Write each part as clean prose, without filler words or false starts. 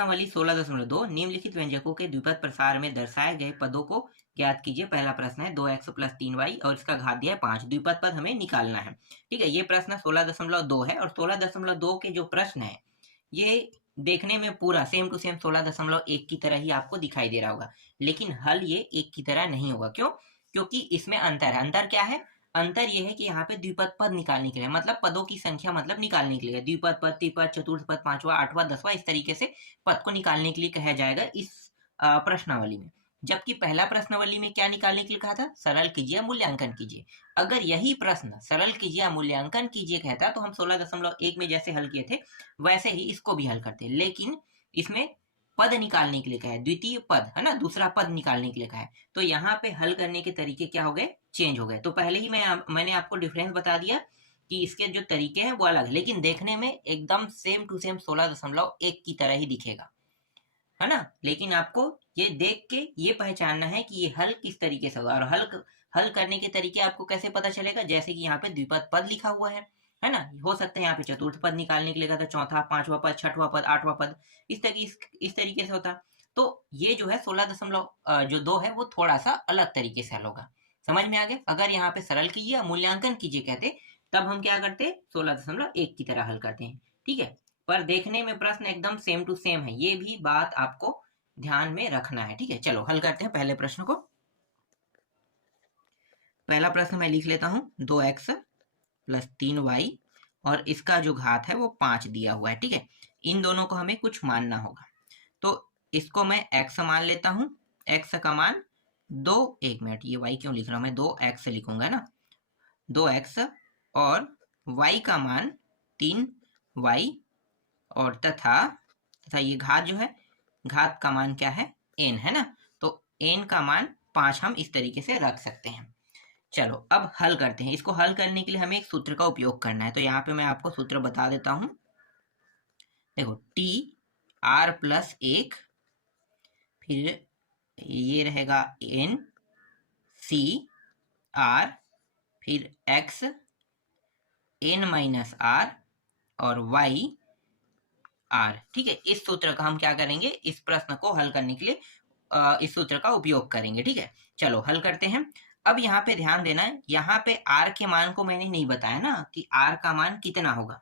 प्रश्नावली 16.2 निम्नलिखित व्यंजकों के द्विपद प्रसार में दर्शाए गए पदों को ज्ञात कीजिए। पहला प्रश्न है 2x + 3y और इसका घात दिया है 5। द्विपद पद हमें निकालना है। ठीक है, ये प्रश्न 16.2 है और 16.2 के जो प्रश्न है ये देखने में पूरा सेम टू सेम 16.1 की तरह ही आपको दिखाई दे रहा होगा, लेकिन हल ये एक की तरह नहीं होगा। क्यों? क्योंकि इसमें अंतर है। अंतर क्या है? अंतर यह है कि यहाँ पे द्विपद पद निकालने के लिए, मतलब पदों की संख्या मतलब निकालने के लिए, द्विपद पद, त्रिपद, चतुर्थ पद, पांचवा, आठवां, दसवां, इस तरीके से पद को निकालने के लिए कहा जाएगा इस प्रश्नावली में। जबकि पहला प्रश्नावली में क्या निकालने के लिए कहा था? सरल कीजिए या मूल्यांकन कीजिए। अगर यही प्रश्न सरल कीजिए या मूल्यांकन कीजिए कहता तो हम 16.1 में जैसे हल किए थे वैसे ही इसको भी हल करते, लेकिन इसमें पद निकालने के लिए कहा है, द्वितीय पद है ना, दूसरा पद निकालने के लिए कहा है। तो यहाँ पे हल करने के तरीके क्या हो गए? चेंज हो गए। तो पहले ही मैंने आपको डिफरेंस बता दिया कि इसके जो तरीके हैं वो अलग है, लेकिन देखने में एकदम सेम टू सेम 16.1 की तरह ही दिखेगा, है ना। लेकिन आपको ये देख के ये पहचानना है कि ये हल किस तरीके से होगा। और हल करने के तरीके आपको कैसे पता चलेगा? जैसे कि यहाँ पे द्विपद पद लिखा हुआ है ना। हो सकता है यहाँ पे चतुर्थ पद निकालने के लिए कहता, चौथा, पांचवा पद, छठवां पद, आठवां पद, इस तरीके से होता। तो ये जो है 16.2 है वो थोड़ा सा अलग तरीके से हल होगा। समझ में आ गया? अगर यहाँ पे सरल कीजिए या मूल्यांकन कीजिए कहते तब हम क्या करते? 16.1 की तरह हल करते हैं। ठीक है, पर देखने में प्रश्न एकदम सेम टू सेम है, ये भी बात आपको ध्यान में रखना है। ठीक है, चलो हल करते हैं पहले प्रश्न को। पहला प्रश्न मैं लिख लेता हूं, 2x + 3y और इसका जो घात है वो 5 दिया हुआ है। ठीक है, इन दोनों को हमें कुछ मानना होगा, तो इसको मैं x मान लेता हूं। x का मान 2, 1 मिनट, ये y क्यों लिख रहा हूं मैं, 2x लिखूंगा ना, 2x और y का मान 3y और तथा ये घात जो है, घात का मान क्या है? n है ना। तो n का मान 5 हम इस तरीके से रख सकते हैं। चलो अब हल करते हैं। इसको हल करने के लिए हमें एक सूत्र का उपयोग करना है, तो यहाँ पे मैं आपको सूत्र बता देता हूं। देखो, t r+1, फिर ये रहेगा n c r, फिर x n - r और y r। ठीक है, इस सूत्र का हम क्या करेंगे? इस प्रश्न को हल करने के लिए इस सूत्र का उपयोग करेंगे। ठीक है, चलो हल करते हैं। अब यहाँ पे ध्यान देना है, यहाँ पे r के मान को मैंने नहीं बताया ना कि r का मान कितना होगा,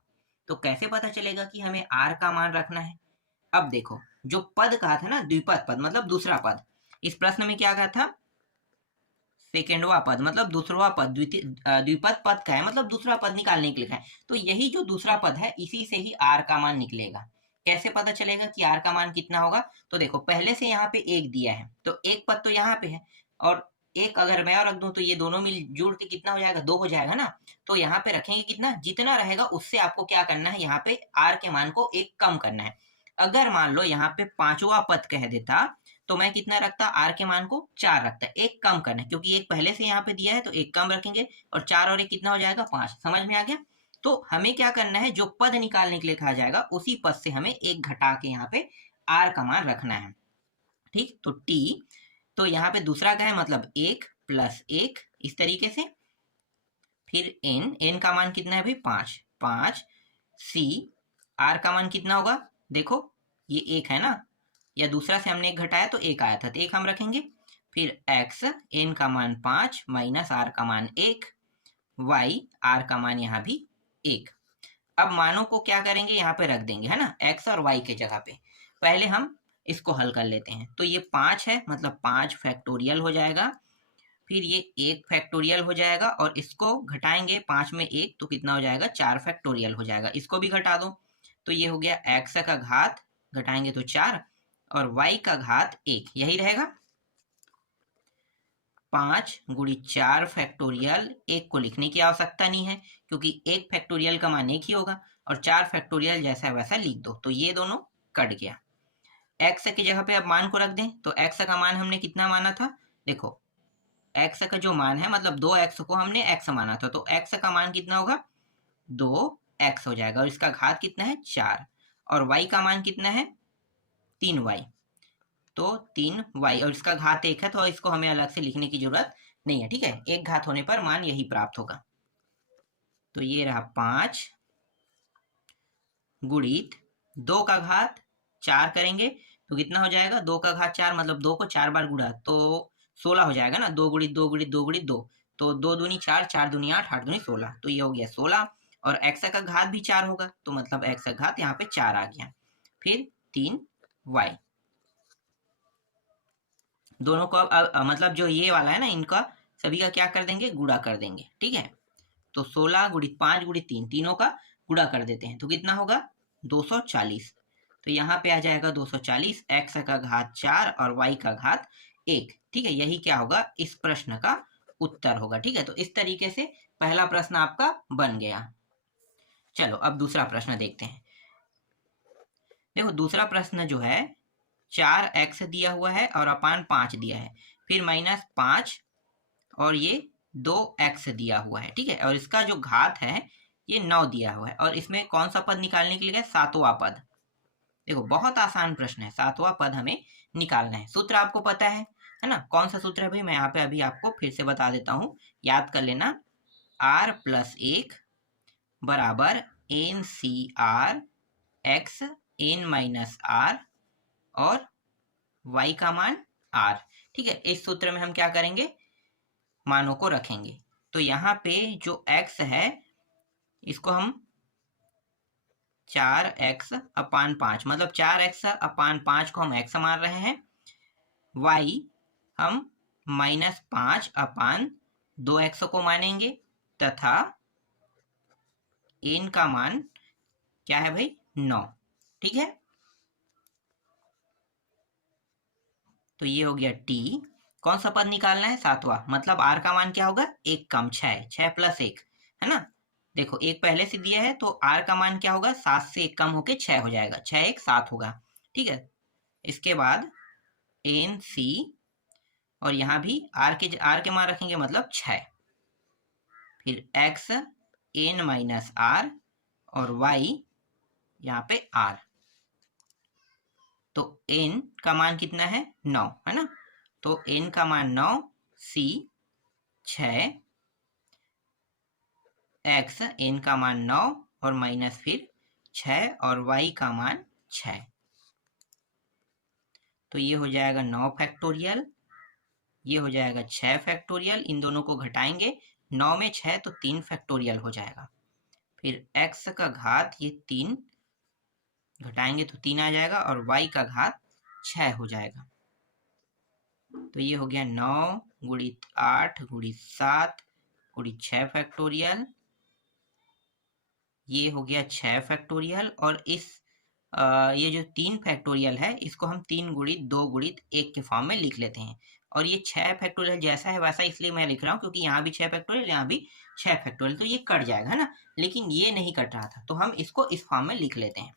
तो कैसे पता चलेगा कि हमें r का मान रखना है? अब देखो, जो पद कहा था ना, द्विपद पद मतलब दूसरा पद, इस प्रश्न में क्या कहा था? सेकेंडवा पद मतलब दूसरा पद, द्विपद पद का है मतलब दूसरा पद निकालने के लिए है। तो यही जो दूसरा पद है इसी से ही r का मान निकलेगा। कैसे पता चलेगा कि r का मान कितना होगा? तो देखो, पहले से यहाँ पे 1 दिया है, तो एक पद तो यहाँ पे है और एक अगर मैं और रख दूं तो ये दोनों मिल जुड़ के कितना हो जाएगा? 2 हो जाएगा ना। तो यहाँ पे रखेंगे कितना? जितना रहेगा उससे आपको क्या करना है? यहाँ पे r के मान को 1 कम करना है। अगर मान लो यहाँ पे 5वां पद कह देता तो मैं कितना रखता? r के मान को 4 रखता। 1 कम करना है क्योंकि एक पहले से यहाँ पे दिया है, तो 1 कम रखेंगे और 4 और 1 कितना हो जाएगा? 5। समझ में आ गया? तो हमें क्या करना है? जो पद निकालने के लिए कहा जाएगा उसी पद से हमें 1 घटा के यहाँ पे r का मान रखना है। ठीक, तो t, तो यहाँ पे दूसरा का है मतलब 1 + 1 इस तरीके से, फिर n का मान कितना है भाई? 5 c, r का मान कितना होगा? देखो ये 1 है ना, या दूसरा से हमने 1 घटाया तो 1 आया था, तो 1 हम रखेंगे। फिर x, n का मान 5 - r का मान 1, y, r का मान यहाँ भी 1। अब मानों को क्या करेंगे? यहाँ पे रख देंगे, है ना, x और y के जगह पे। पहले हम इसको हल कर लेते हैं। तो ये 5 है मतलब 5 फैक्टोरियल हो जाएगा, फिर ये 1 फैक्टोरियल हो जाएगा और इसको घटाएंगे 5 में 1 तो कितना हो जाएगा? 4 फैक्टोरियल हो जाएगा। इसको भी घटा दो तो ये हो गया x का घात, घटाएंगे तो 4 और y का घात 1, यही रहेगा। 5 × 4 फैक्टोरियल, 1 को लिखने की आवश्यकता नहीं है क्योंकि 1 फैक्टोरियल का मान 1 ही होगा और 4 फैक्टोरियल जैसा वैसा लिख दो, तो ये दोनों कट गया। x की जगह पे अब मान को रख दें, तो x का मान हमने कितना माना था? देखो, x का जो मान है मतलब 2x को हमने x माना था, तो x का मान कितना होगा? 2x हो जाएगा और इसका घात कितना है? 4 और y का मान कितना है? 3y, तो 3y और इसका घात 1 है, तो इसको हमें अलग से लिखने की जरूरत नहीं है। ठीक है, एक घात होने पर मान यही प्राप्त होगा। तो ये रहा 5 गुणित 2 का घात 4 करेंगे तो कितना हो जाएगा, 2 का घात 4 मतलब 2 को 4 बार गुणा तो 16 हो जाएगा ना, 2 गुणित 2 गुणित 2 गुणित 2, तो 2 दूनी 4, 4 दूनी 8, 8 दूनी 16, तो ये हो गया 16। और x का घात भी 4 होगा तो मतलब x का घात यहाँ पे 4 आ गया। फिर 3y, दोनों को मतलब जो ये वाला है ना, इनका सभी का क्या कर देंगे, गुणा कर देंगे, ठीक है। तो 16 गुणित 5 गुणित 3, तीनों का गुणा कर देते हैं तो कितना होगा, 240। तो यहाँ पे आ जाएगा 240, x का घात 4 और y का घात 1, ठीक है। यही क्या होगा, इस प्रश्न का उत्तर होगा, ठीक है। तो इस तरीके से पहला प्रश्न आपका बन गया। चलो अब दूसरा प्रश्न देखते हैं। देखो दूसरा प्रश्न जो है, 4x दिया हुआ है और अपान 5 दिया है, फिर -5 और ये 2x दिया हुआ है, ठीक है। और इसका जो घात है ये 9 दिया हुआ है, और इसमें कौन सा पद निकालने के लिए है, सातवां पद। देखो बहुत आसान प्रश्न है, सातवां पद हमें निकालना है। सूत्र आपको पता है ना, कौन सा सूत्र है भाई, मैं यहाँ पे अभी आपको फिर से बता देता हूँ, याद कर लेना। r+1 बराबर NCR x n-r और y का मान r, ठीक है। इस सूत्र में हम क्या करेंगे, मानों को रखेंगे। तो यहाँ पे जो x है इसको हम 4x अपान 5 मतलब 4x अपान 5 को हम x मान रहे हैं, y हम -5 अपान 2x को मानेंगे, तथा n का मान क्या है भाई, 9, ठीक है। तो ये हो गया t, कौन सा पद निकालना है, सातवां, मतलब r का मान क्या होगा, 1 कम 6, 6 + 1 है ना। देखो 1 पहले से दिया है तो r का मान क्या होगा, 7 से 1 कम होके 6 हो जाएगा, 6 1 7 होगा, ठीक है। इसके बाद NC और यहाँ भी r के मान रखेंगे मतलब 6, फिर x n-r और y यहाँ पे r। तो n का मान कितना है, 9 है ना, तो n का मान 9, c 6, x n का मान 9 और माइनस फिर 6 और y का मान 6। तो ये हो जाएगा 9 फैक्टोरियल, ये हो जाएगा 6 फैक्टोरियल, इन दोनों को घटाएंगे, 9 में 6 तो 3 फैक्टोरियल हो जाएगा। फिर x का घात ये 3 घटाएंगे तो 3 आ जाएगा और y का घात 6 हो जाएगा। तो ये हो गया 9 गुणित 8 गुणित 7 गुणित 6 फैक्टोरियल, ये हो गया 6 फैक्टोरियल। और इस ये जो 3 फैक्टोरियल है इसको हम 3 गुणित 2 गुणित 1 के फॉर्म में लिख लेते हैं। और ये 6 फैक्टोरियल जैसा है वैसा इसलिए मैं लिख रहा हूँ क्योंकि यहाँ भी 6 फैक्टोरियल, यहाँ भी 6 फैक्टोरियल, तो ये कट जाएगा है ना, लेकिन ये नहीं कट रहा था तो हम इसको इस फॉर्म में लिख लेते हैं।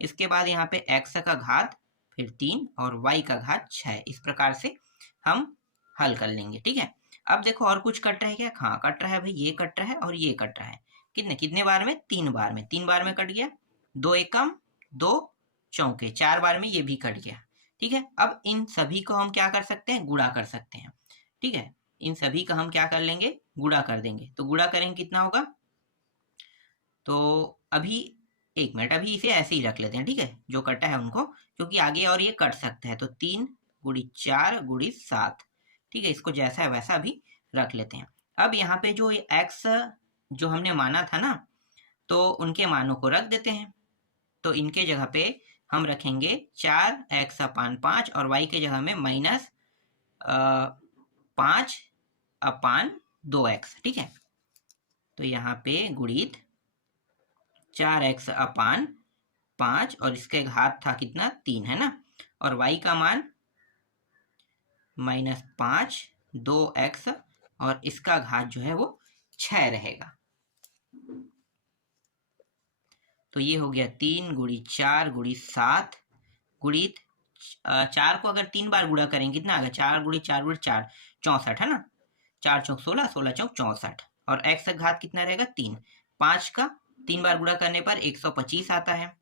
इसके बाद यहाँ पे x का घात फिर 3 और y का घात 6, इस प्रकार से हम हल कर लेंगे, ठीक है। अब देखो और कुछ कट रहा है क्या, हाँ कट रहा है भाई, ये कट रहा है और ये कट रहा है, कितने कितने बार में, 3 बार में, 3 बार में कट गया, 2 एकम 2 चौके, 4 बार में ये भी कट गया, ठीक है। अब इन सभी को हम क्या कर सकते हैं, गुणा कर सकते हैं, ठीक है। इन सभी का हम क्या कर लेंगे, गुणा कर देंगे। तो गुणा करेंगे कितना होगा, तो अभी 1 मिनट, अभी इसे ऐसे ही रख लेते हैं, ठीक है, जो कटा है उनको, क्योंकि आगे और ये कट सकता है। तो 3 गुणित 4 गुणित 7, ठीक है, इसको जैसा है वैसा अभी रख लेते हैं। अब यहाँ पे जो x जो हमने माना था ना, तो उनके मानों को रख देते हैं। तो इनके जगह पे हम रखेंगे 4x अपान 5 और y के जगह में -5 अपान 2x, ठीक है। तो यहाँ पे गुणित 4x अपान 5 और इसके घात था कितना, 3 है ना, और y का मान -5 2x और इसका घात जो है वो 6 रहेगा। तो ये हो गया 3 गुणित 4 गुणित 7 गुणित 4 को अगर 3 बार गुणा करेंगे कितना आएगा, 4 गुणित 4 गुणित 4 64 है ना, 4 चौक 16, 16 चौक 64 और x का घात कितना रहेगा, 3, 5 का 3 बार गुणा करने पर 125 आता है।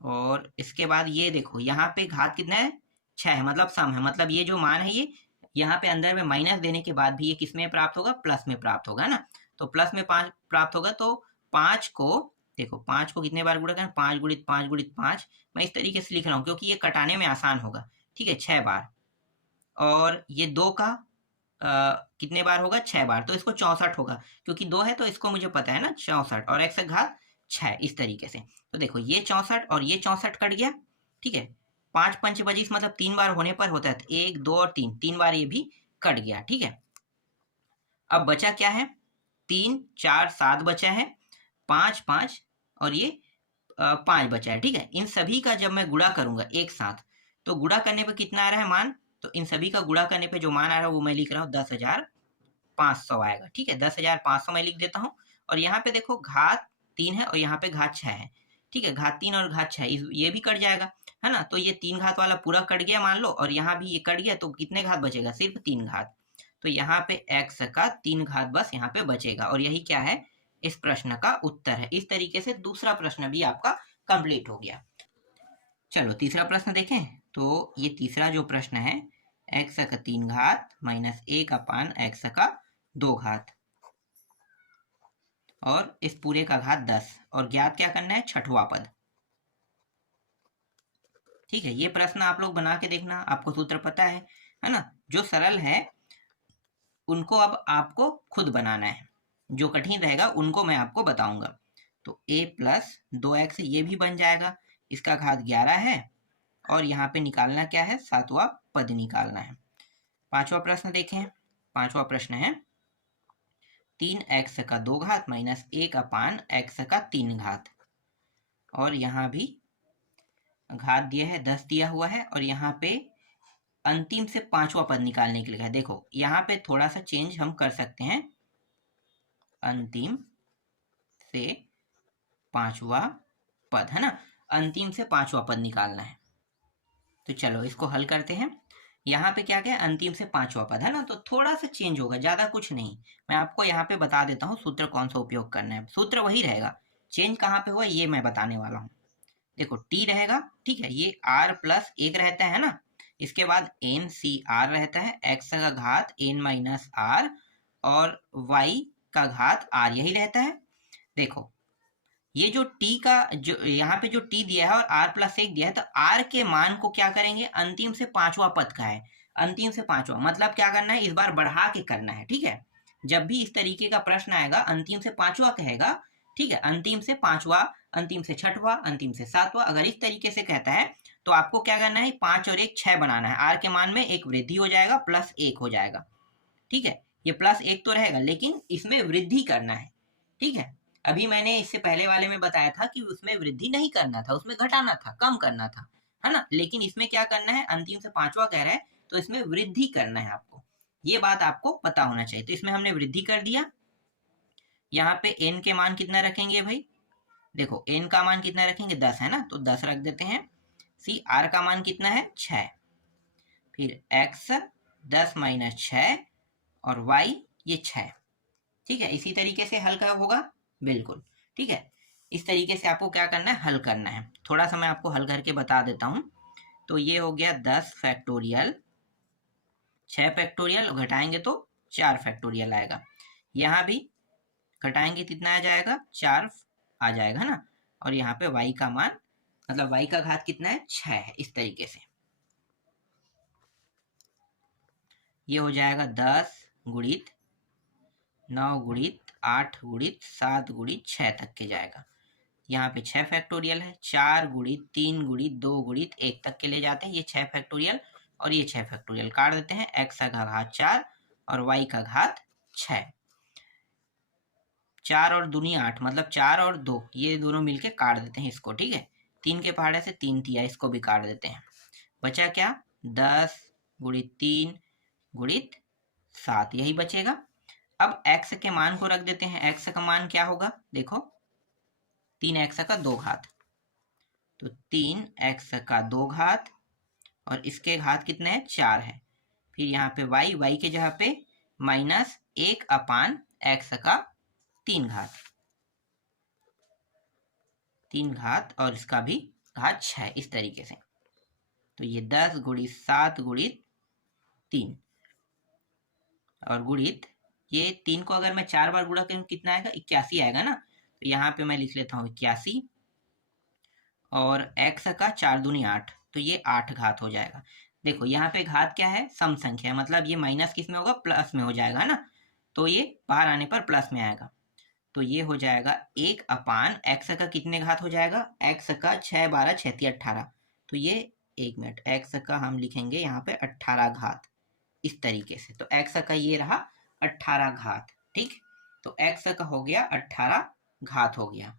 और इसके बाद ये देखो यहाँ पे घात कितना है, 6 है, मतलब सम है, मतलब ये जो मान है ये यहाँ पे अंदर में माइनस देने के बाद भी ये किस में प्राप्त होगा, प्लस में प्राप्त होगा ना। तो प्लस में 5 प्राप्त होगा, तो 5 को देखो 5 को कितने बार गुणा करें, 5 गुणित 5 गुणित 5। मैं इस तरीके से लिख रहा हूँ क्योंकि ये कटाने में आसान होगा, ठीक है, 6 बार। और ये 2 का कितने बार होगा, 6 बार, तो इसको 64 होगा, क्योंकि 2 है तो इसको मुझे पता है ना 64, और x घात 6 इस तरीके से। तो देखो ये 64 और ये 64 कट गया, ठीक है। 5 पंच 25 मतलब 3 बार होने पर होता है, 1 2 और 3, 3 बार ये भी कट गया, ठीक है। अब बचा क्या है, 3 4 7 बचा है, 5 5 और ये 5 बचा है, ठीक है। इन सभी का जब मैं गुणा करूंगा एक साथ, तो गुणा करने पे कितना आ रहा है मान, तो इन सभी का गुणा करने पे जो मान आ रहा है वो मैं लिख रहा हूँ 10,500 आएगा, ठीक है। 10,500 मैं लिख देता हूँ। और यहाँ पे देखो घात 3 है और यहाँ पे घात 6 है, ठीक है। घात 3 और घात 6 ये भी कट जाएगा, है ना। तो ये 3 घात वाला पूरा कट गया मान लो, और यहाँ भी ये कट गया, तो कितने घात बचेगा, सिर्फ 3 घात। तो यहाँ पे x का 3 घात बस यहाँ पे बचेगा, और यही क्या है, इस प्रश्न का उत्तर है। इस तरीके से दूसरा प्रश्न भी आपका कंप्लीट हो गया। चलो तीसरा प्रश्न देखें। तो ये तीसरा जो प्रश्न है, x का 3 घात माइनस 1/x का 2 घात और इस पूरे का घात 10, और ज्ञात क्या करना है, छठवां पद, ठीक है। ये प्रश्न आप लोग बना के देखना, आपको सूत्र पता है ना। जो सरल है उनको अब आपको खुद बनाना है, जो कठिन रहेगा उनको मैं आपको बताऊंगा। तो a प्लस 2x ये भी बन जाएगा, इसका घात 11 है, और यहाँ पे निकालना क्या है, सातवां पद निकालना है। पांचवा प्रश्न देखें। पांचवा प्रश्न है 3x का 2 घात माइनस 1/x का 3 घात, और यहाँ भी घात दिया है 10 दिया हुआ है, और यहाँ पे अंतिम से पांचवा पद निकालने के लिए है। देखो यहाँ पे थोड़ा सा चेंज हम कर सकते हैं, अंतिम से पांचवा पद, है ना। अंतिम से पांचवा पद निकालना है, तो चलो इसको हल करते हैं। यहाँ पे क्या क्या, अंतिम से पांचवा पद है ना, तो थोड़ा सा चेंज होगा, ज्यादा कुछ नहीं। मैं आपको यहाँ पे बता देता हूँ सूत्र कौन सा उपयोग करना है, सूत्र वही रहेगा, चेंज कहाँ पे हुआ ये मैं बताने वाला हूँ। देखो t रहेगा, ठीक है, ये r प्लस 1 रहता है ना, इसके बाद n c r रहता है, x का घात n माइनस r और y का घात r यही रहता है। देखो ये जो t का जो यहाँ पे जो t दिया है और r प्लस 1 दिया है, तो r के मान को क्या करेंगे, अंतिम से पांचवा पद का है, अंतिम से पांचवा मतलब क्या करना है, इस बार बढ़ा के करना है, ठीक है। जब भी इस तरीके का प्रश्न आएगा अंतिम से पांचवा कहेगा, ठीक है, अंतिम से पांचवा, अंतिम से छठवा, अंतिम से सातवां, अगर इस तरीके से कहता है तो आपको क्या करना है, 5 और 1 6 बनाना है। आर के मान में एक वृद्धि हो जाएगा, प्लस 1 हो जाएगा, ठीक है। ये प्लस 1 तो रहेगा लेकिन इसमें वृद्धि करना है, ठीक है। अभी मैंने इससे पहले वाले में बताया था कि उसमें वृद्धि नहीं करना था, उसमें घटाना था, कम करना था, है ना। लेकिन इसमें क्या करना है, अंतिम से पांचवा कह रहा है तो इसमें वृद्धि करना है आपको, ये बात आपको पता होना चाहिए। तो इसमें हमने वृद्धि कर दिया। यहाँ पे n के मान कितना रखेंगे भाई, देखो n का मान कितना रखेंगे, 10 है ना, तो 10 रख देते हैं। c r का मान कितना है, 6, फिर x 10 माइनस 6 और y ये 6, ठीक है। इसी तरीके से हल का होगा, बिल्कुल, ठीक है। इस तरीके से आपको क्या करना है, हल करना है। थोड़ा सा मैं आपको हल करके बता देता हूँ। तो ये हो गया 10 फैक्टोरियल, 6 फैक्टोरियल घटाएंगे तो 4 फैक्टोरियल आएगा, यहाँ भी घटाएंगे कितना आ जाएगा, 4 आ जाएगा ना। और यहाँ पे y का मान मतलब y का घात कितना है, 6 है, इस तरीके से ये हो जाएगा 10 गुणित 9 गुणित 8 गुणित 7 गुणित 6 तक के जाएगा। यहाँ पे 6 फैक्टोरियल है, 4 गुणित 3 गुणित 2 गुणित 1 तक के ले जाते हैं, ये 6 फैक्टोरियल और ये 6 फैक्टोरियल काट देते हैं, x का घात 4 और y का घात 6, 4 और दूनी 8 मतलब 4 और 2 ये दोनों मिलके काट देते हैं इसको, ठीक है। 3 के पहाड़े से 3 तिया, इसको भी काट देते हैं। बचा क्या, 10 गुणित 3 गुणित 7 यही बचेगा। अब x के मान को रख देते हैं, x का मान क्या होगा, देखो 3x का 2 घात, तो 3x का 2 घात और इसके घात कितने हैं, 4 है। फिर यहाँ पे y के जगह पे माइनस 1/x का 3 घात, 3 घात और इसका भी घात 6, इस तरीके से। तो ये 10 गुणित 7 गुणित 3 और गुणित ये 3 को अगर मैं 4 बार गुणा करूँ कितना आएगा, 81 आएगा ना। यहाँ पे मैं लिख लेता हूँ 81 और x का 4 दूनी 8, तो ये 8 घात हो जाएगा। देखो यहाँ पे घात क्या है, सम संख्या है, मतलब ये माइनस किस में होगा, प्लस में हो जाएगा ना, तो ये बाहर आने पर प्लस में आएगा। तो ये हो जाएगा 1 अपान x का कितने घात हो जाएगा, x का 6 12 36 18, तो ये 1 मिनट, x का हम लिखेंगे यहाँ पे 18 घात इस तरीके से। तो x का ये रहा 18 घात, ठीक। तो x का हो गया 18 घात हो गया।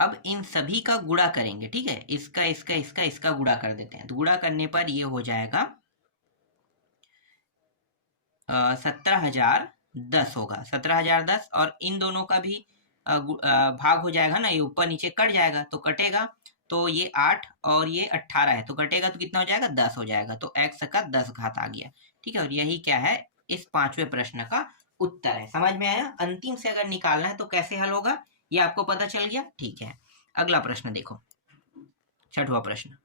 अब इन सभी का गुणा करेंगे, ठीक है, इसका इसका इसका इसका गुणा कर देते हैं। तो गुणा करने पर ये हो जाएगा 17,010 होगा, 17,010, और इन दोनों का भी भाग हो जाएगा ना, ये ऊपर नीचे कट जाएगा, तो कटेगा, तो ये 8 और ये 18 है, तो कटेगा तो कितना हो जाएगा, 10 हो जाएगा। तो x का 10 घात आ गया, ठीक है। और यही क्या है, इस 5वें प्रश्न का उत्तर है। समझ में आया? अंतिम से अगर निकालना है तो कैसे हल होगा, ये आपको पता चल गया, ठीक है। अगला प्रश्न देखो, छठवां प्रश्न।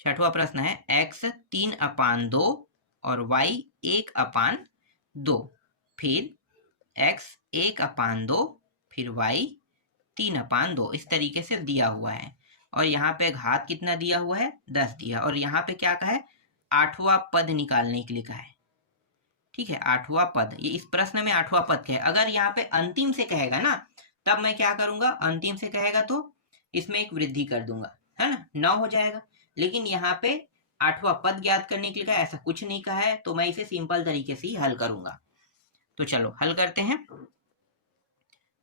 छठवां प्रश्न है x 3 अपान 2 और y 1 अपान 2, फिर x 1 अपान 2, फिर y 3 अपान 2, इस तरीके से दिया हुआ है। और यहाँ पे घात कितना दिया हुआ है, 10 दिया, और यहाँ पे क्या कहा है, 8वां पद निकालने के लिए कहा है, ठीक है। 8वां पद, ये इस प्रश्न में 8वां पद क्या है। अगर यहाँ पे अंतिम से कहेगा ना, तब मैं क्या करूंगा, अंतिम से कहेगा तो इसमें एक वृद्धि कर दूंगा, है ना, 9 हो जाएगा। लेकिन यहाँ पे 8वां पद ज्ञात करने के लिए कहा, ऐसा कुछ नहीं कहा है, तो मैं इसे सिंपल तरीके से ही हल करूंगा। तो चलो हल करते हैं।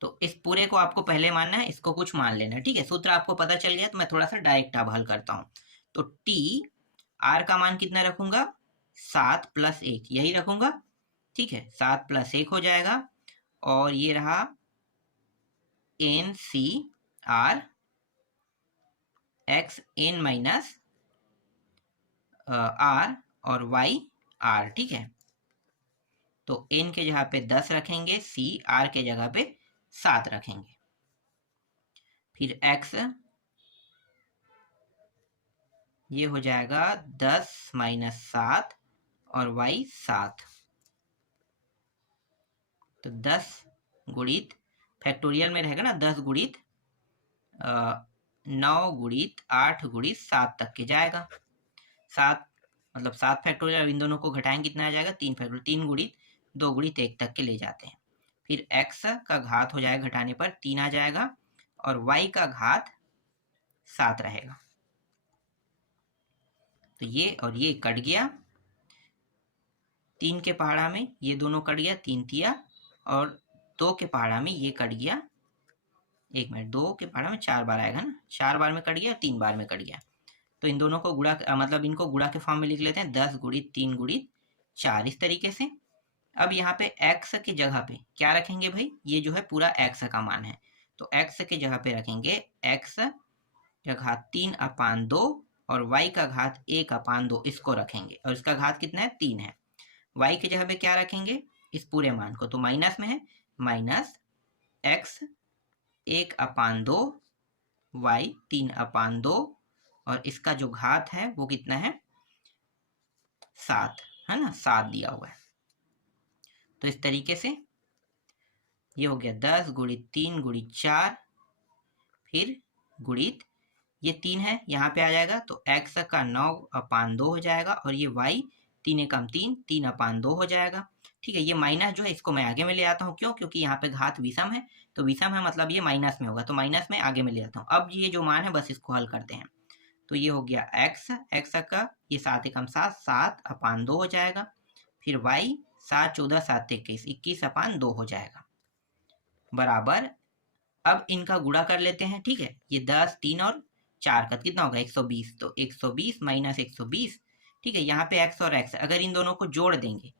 तो इस पूरे को आपको पहले मानना है, इसको कुछ मान लेना है, ठीक है। सूत्र आपको पता चल गया, तो मैं थोड़ा सा डायरेक्ट अब हल करता हूँ। तो t r का मान कितना रखूंगा, 7 + 1, यही रखूंगा, ठीक है। 7 + 1 हो जाएगा, और ये रहा NCR x n minus r और y r, ठीक है। तो n के जगह पे 10 रखेंगे, c r के जगह पे 7 रखेंगे, फिर x ये हो जाएगा 10 - 7 और y 7, तो 10 गुणित फैक्टोरियल में रहेगा ना, 10 गुणित 9 गुणित 8 गुणित 7 तक के जाएगा। 7 मतलब 7 फैक्टोरियल, इन दोनों को घटाएंगे कितना आ जाएगा, 3 फैक्टोरियल, 3 गुणित 2 गुणित 1 तक के ले जाते हैं। फिर x का घात हो जाएगा, घटाने पर 3 आ जाएगा, और y का घात 7 रहेगा। तो ये और ये कट गया, 3 के पहाड़ा में ये दोनों कट गया, 3 तिया, और 2 के पहाड़ा में ये कट गया, 1 मिनट, 2 के पहाड़ा में 4 बार आएगा ना, 4 बार में कट गया, 3 बार में कट गया। तो इन दोनों को गुणा, मतलब इनको गुणा के फॉर्म में लिख लेते हैं, 10 गुणित 3 गुणित 4, इस तरीके से। अब यहाँ पे x की जगह पे क्या रखेंगे भाई, ये जो है पूरा x का मान है, तो x की जगह पे रखेंगे x का घात 3 अपान 2 और y का घात 1 अपान 2, इसको रखेंगे, और इसका घात कितना है, 3 है। y की जगह पे क्या रखेंगे, इस पूरे मान को, तो माइनस में है, माइनस x 1 अपान 2 y 3 अपान 2, और इसका जो घात है वो कितना है, 7, है ना, 7 दिया हुआ है। तो इस तरीके से ये हो गया 10 गुणित 3 गुणित 4, फिर गुणित ये 3 है, यहाँ पे आ जाएगा, तो x का 9 अपान 2 हो जाएगा, और ये y 3 कम 3, 3 अपान 2 हो जाएगा, ठीक है। ये माइनस जो है इसको मैं आगे में ले आता हूँ, क्यों, क्योंकि यहाँ पे घात विषम है, तो विषम है मतलब ये माइनस में होगा, तो माइनस में आगे में ले आता हूँ। अब ये जो मान है बस इसको हल करते हैं। तो ये हो गया x का ये 7 एकम 7, 7 अपान 2 हो जाएगा, फिर y 7 14 7 21, 21 अपान 2 हो जाएगा, बराबर। अब इनका गुणा कर लेते हैं, ठीक है। ये 10 3 और 4 का कितना होगा, 120, तो 120 माइनस 120, ठीक है। यहाँ पे x और x, अगर इन दोनों को जोड़ देंगे,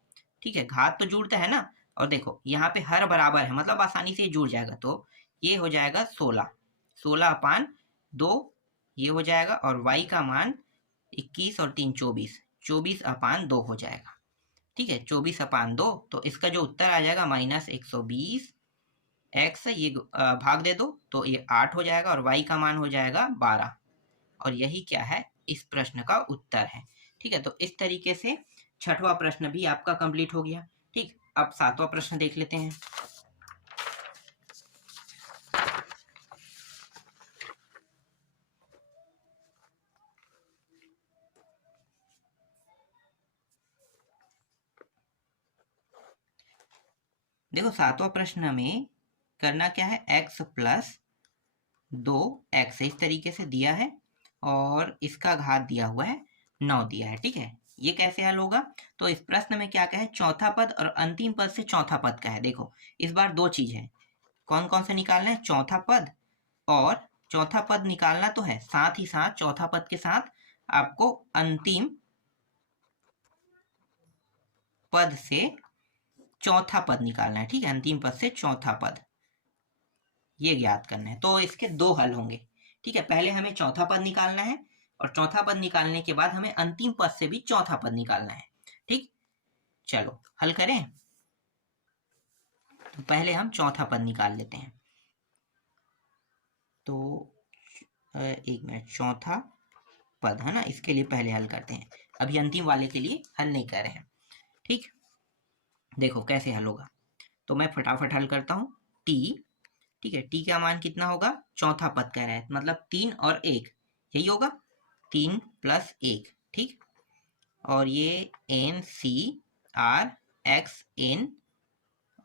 ठीक है, घात तो जुड़ता है ना, और देखो यहाँ पे हर बराबर है, मतलब आसानी से जुड़ जाएगा, तो ये हो जाएगा 16, 16 अपान 2 ये हो जाएगा, और y का मान 21 और 3 24, 24 अपान 2 हो जाएगा, ठीक है, 24 अपान 2। तो इसका जो उत्तर आ जाएगा माइनस 120, x ये भाग दे दो तो ये 8 हो जाएगा, और y का मान हो जाएगा 12, और यही क्या है, इस प्रश्न का उत्तर है, ठीक है। तो इस तरीके से छठवां प्रश्न भी आपका कंप्लीट हो गया, ठीक। अब सातवां प्रश्न देख लेते हैं। देखो सातवां प्रश्न में करना क्या है, x प्लस 2x इस तरीके से दिया है और इसका घात दिया हुआ है 9 दिया है। ठीक है, ये कैसे हल होगा? तो इस प्रश्न में क्या क्या है, चौथा पद और अंतिम पद से चौथा पद का है। देखो इस बार दो चीज है, कौन कौन सा निकालना है, चौथा पद और चौथा पद निकालना तो है, साथ ही साथ चौथा पद के साथ आपको अंतिम पद से चौथा पद निकालना है। ठीक है, अंतिम पद से चौथा पद ये ज्ञात करना है। तो इसके दो हल होंगे। ठीक है, पहले हमें चौथा पद निकालना है और चौथा पद निकालने के बाद हमें अंतिम पद से भी चौथा पद निकालना है। ठीक, चलो हल करें। तो पहले हम चौथा पद निकाल लेते हैं। तो एक मिनट, चौथा पद है ना, इसके लिए पहले हल करते हैं, अभी अंतिम वाले के लिए हल नहीं कर रहे हैं। ठीक, देखो कैसे हल होगा, तो मैं फटाफट हल करता हूँ। टी, ठीक है, टी का मान कितना होगा, चौथा पद कह रहा है मतलब 3 और 1 यही होगा, 3 प्लस 1। ठीक, और ये N C R X N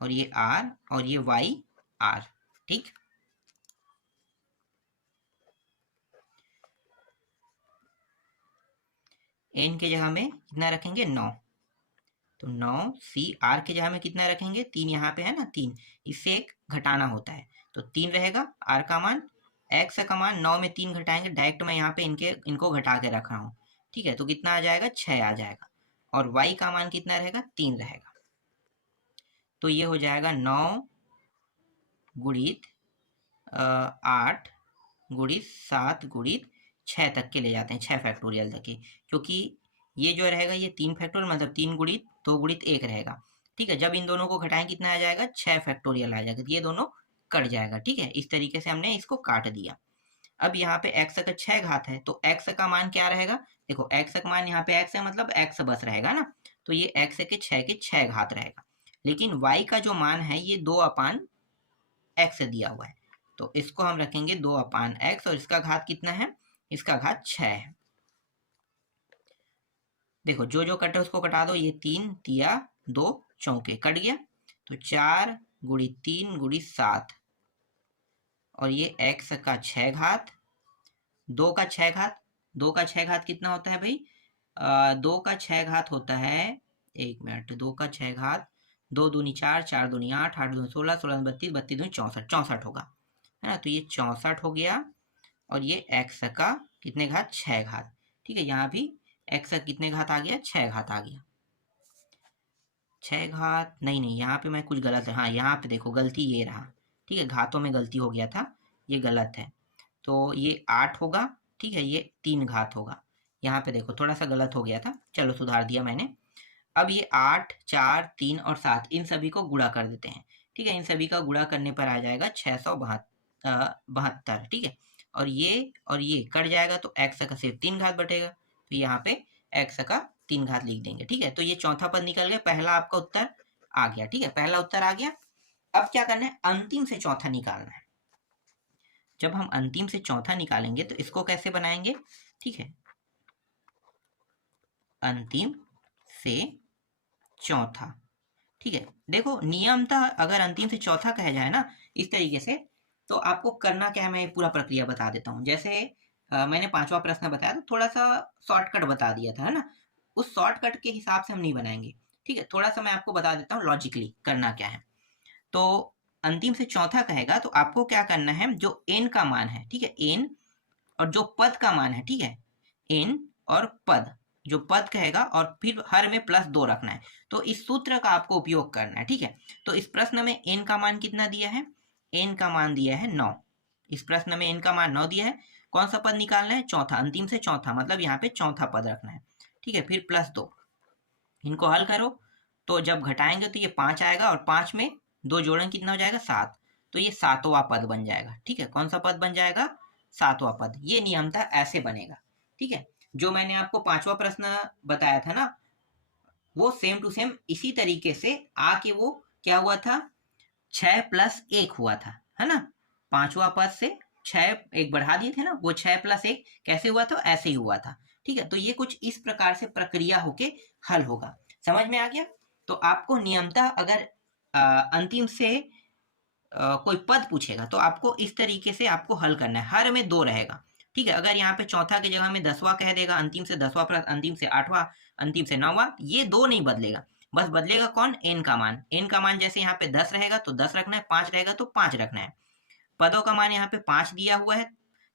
और ये आर और ये वाई आर। ठीक, एन के जगह में कितना रखेंगे, 9। तो 9 सी आर के जगह में कितना रखेंगे, 3 यहाँ पे है ना, 3, इससे एक घटाना होता है तो 3 रहेगा। आर का मान, एक्स का मान 9 में 3 घटाएंगे, डायरेक्ट मैं यहाँ पे इनको घटा के रख रहा हूँ। ठीक है, तो कितना आ जाएगा, 6 आ जाएगा। और वाई का मान कितना रहेगा, 3 रहेगा। तो ये हो जाएगा 9 गुणित 8 गुणित 7 गुणित 6 तक के ले जाते हैं, 6 फैक्टोरियल तक के, क्योंकि ये जो रहेगा ये 3 फैक्टोरियल मतलब 3 गुणित 2 गुणित 1 रहेगा। ठीक है, जब इन दोनों को घटाएं कितना आ जाएगा, 6 फैक्टोरियल आ जाएगा, तो ये दोनों कट जाएगा। ठीक है, इस तरीके से हमने इसको काट दिया। अब यहाँ पे x का 6 घात है तो x का मान क्या रहेगा, देखो x का मान यहाँ पे x है मतलब x बस रहेगा ना, तो ये x के 6 घात रहेगा। लेकिन y का जो मान है ये 2/x दिया हुआ है, तो इसको हम रखेंगे 2/x और इसका घात कितना है, इसका घात 6 है। देखो जो जो कटे उसको कटा दो, ये 3 तिया 2 चौके कट गया, तो 4 गुणित 3 गुणित 7 और ये x का 6 घात, 2 का 6 घात, 2 का 6 घात कितना होता है भाई, 2 का 6 घात होता है, एक मिनट, 2 का 6 घात, 2 दूनी 4, 4 दूनी 8, 8 दूनी 16, 16 32, 32 दूनी 64, 64 होगा, है ना। तो ये 64 हो गया और ये x का कितने घात, 6 घात। ठीक है, यहाँ भी x का कितने घात आ गया, 6 घात आ गया। 6 घात नहीं, यहाँ पे मैं कुछ गलत है, हाँ यहाँ पे देखो गलती ये रहा। ठीक है, घातों में गलती हो गया था, ये गलत है, तो ये 8 होगा। ठीक है, ये 3 घात होगा, यहाँ पे देखो थोड़ा सा गलत हो गया था, चलो सुधार दिया मैंने। अब ये 8, 4, 3 और 7 इन सभी को गुणा कर देते हैं। ठीक है, इन सभी का गुणा करने पर आ जाएगा 672। ठीक है, और ये कट जाएगा तो x का सिर्फ 3 घात बटेगा, तो यहाँ पे x का 3 घात लिख देंगे। ठीक है, तो ये चौथा पद निकल गया, पहला आपका उत्तर आ गया। ठीक है, पहला उत्तर आ गया। अब क्या करना है, अंतिम से चौथा निकालना है। जब हम अंतिम से चौथा निकालेंगे तो इसको कैसे बनाएंगे, ठीक है, अंतिम से चौथा। ठीक है, देखो नियम था, अगर अंतिम से चौथा कहा जाए ना इस तरीके से, तो आपको करना क्या है, मैं पूरा प्रक्रिया बता देता हूँ। जैसे मैंने 5वां प्रश्न बताया तो थोड़ा सा शॉर्टकट बता दिया था, है ना, उस शॉर्टकट के हिसाब से हम नहीं बनाएंगे। ठीक है, थोड़ा सा मैं आपको बता देता हूँ लॉजिकली करना क्या है। तो अंतिम से चौथा कहेगा तो आपको क्या करना है, जो n का मान है, ठीक है, n और जो पद का मान है, ठीक है, n और पद, जो पद कहेगा और फिर हर में +2 रखना है, तो इस सूत्र का आपको उपयोग करना है। ठीक है, तो इस प्रश्न में n का मान कितना दिया है, n का मान दिया है 9। इस प्रश्न में n का मान 9 दिया है, कौन सा पद निकालना है, चौथा, अंतिम से चौथा, मतलब यहाँ पे चौथा पद रखना है। ठीक है, फिर +2, इनको हल करो तो जब घटाएंगे तो ये 5 आएगा और 5 में 2 जोड़ें कितना हो जाएगा, 7, तो ये 7वां पद बन जाएगा। ठीक है, कौन सा पद बन जाएगा, 7वां पद। ये नियम था, ऐसे बनेगा। ठीक है, जो मैंने आपको 5वां प्रश्न बताया था ना, वो सेम टू सेम इसी तरीके से आके वो क्या हुआ था, 6 + 1 हुआ था, है ना, 5वां पद से 6 1 बढ़ा दिए थे ना, वो 6 + 1 कैसे हुआ था, ऐसे ही हुआ था। ठीक है, तो ये कुछ इस प्रकार से प्रक्रिया होके हल होगा। समझ में आ गया? तो आपको नियमतः अगर अंतिम से कोई पद पूछेगा तो आपको इस तरीके से आपको हल करना है। हर में 2 रहेगा, ठीक है। अगर यहाँ पे चौथा की जगह में 10वां कह देगा, अंतिम से 10वां प्लस अंतिम से 8वां, अंतिम से 9वां, ये 2 नहीं बदलेगा। बस बदलेगा कौन? n का मान। n का मान जैसे यहाँ पे 10 रहेगा तो 10 रखना है, 5 रहेगा तो 5 रखना है। पदों का मान यहाँ पे 5 दिया हुआ है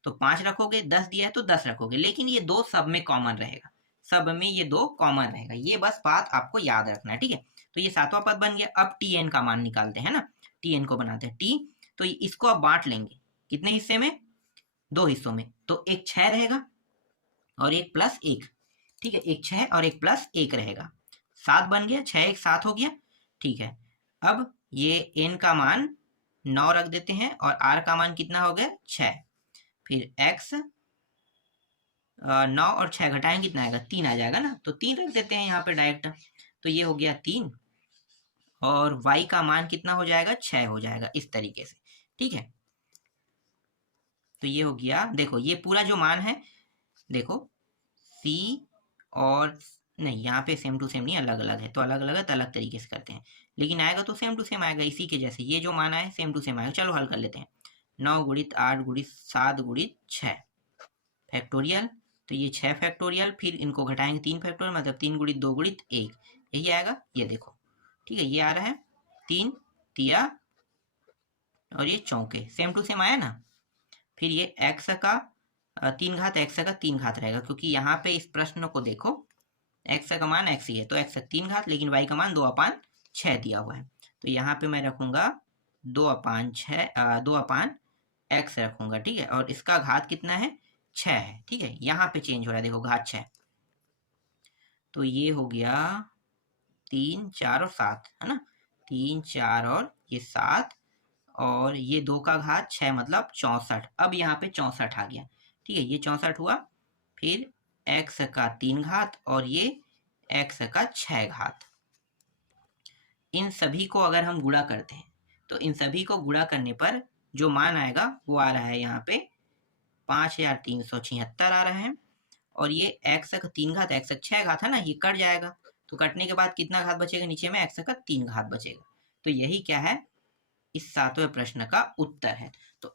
तो 5 रखोगे, 10 दिया है तो 10 रखोगे, लेकिन ये 2 सब में कॉमन रहेगा, सब में ये 2 कॉमन रहेगा। ये बस बात आपको याद रखना है, ठीक है। तो ये 7वां पद बन गया। अब tn का मान निकालते हैं ना, tn को बनाते हैं t, तो इसको अब बांट लेंगे कितने हिस्से में? 2 हिस्सों में। तो एक 6 रहेगा और एक प्लस 1, ठीक है। एक 6 और एक प्लस 1 रहेगा, 7 बन गया। 6 1 7 हो गया, ठीक है। अब ये n का मान 9 रख देते हैं और r का मान कितना हो गया? 6। फिर x 9 और 6 घटाएंगे कितना आएगा? 3 आ जाएगा ना, तो 3 रख देते हैं यहाँ पे डायरेक्ट। तो ये हो गया 3 और y का मान कितना हो जाएगा? 6 हो जाएगा, इस तरीके से, ठीक है। तो ये हो गया, देखो ये पूरा जो मान है, देखो c और नहीं, यहाँ पे सेम टू सेम नहीं, अलग अलग है, तो अलग अलग है तो अलग तरीके से करते हैं, लेकिन आएगा तो सेम टू सेम आएगा, इसी के जैसे ये जो मान आए सेम टू सेम आएगा। चलो हल कर लेते हैं। 9 गुणित 8 गुणित 7 गुणित 6 फैक्टोरियल, तो ये 6 फैक्टोरियल, फिर इनको घटाएंगे 3 फैक्टोरियल, मतलब 3 गुणित 2 गुणित 1, यही आएगा। ये देखो, ठीक है, ये आ रहा है 3 तिया और ये चौके, सेम टू सेम आया ना। फिर ये x का 3 घात, x का 3 घात रहेगा, क्योंकि यहाँ पे इस प्रश्न को देखो, x का मान x ही है, तो x का 3 घात, लेकिन y का मान 2/6 दिया हुआ है, तो यहाँ पे मैं रखूंगा 2/x रखूंगा, ठीक है। और इसका घात कितना है? 6 है, ठीक है। यहाँ पे चेंज हो रहा है, देखो घात 6, तो ये हो गया 3 4 और 7, है ना, 3 4 और ये 7, और ये 2 का घात 6 मतलब 64। अब यहाँ पे 64 आ गया, ठीक है, ये 64 हुआ। फिर x का 3 घात और ये x का 6 घात, इन सभी को अगर हम गुणा करते हैं तो इन सभी को गुणा करने पर जो मान आएगा वो आ रहा है यहाँ पे 5376 आ रहा है। और ये x का 3 घात, x का 6 घात है ना, ये कट जाएगा, तो कटने के बाद कितना घात बचेगा? नीचे में x का 3 घात बचेगा। तो यही क्या है? इस 7वें प्रश्न का उत्तर है। तो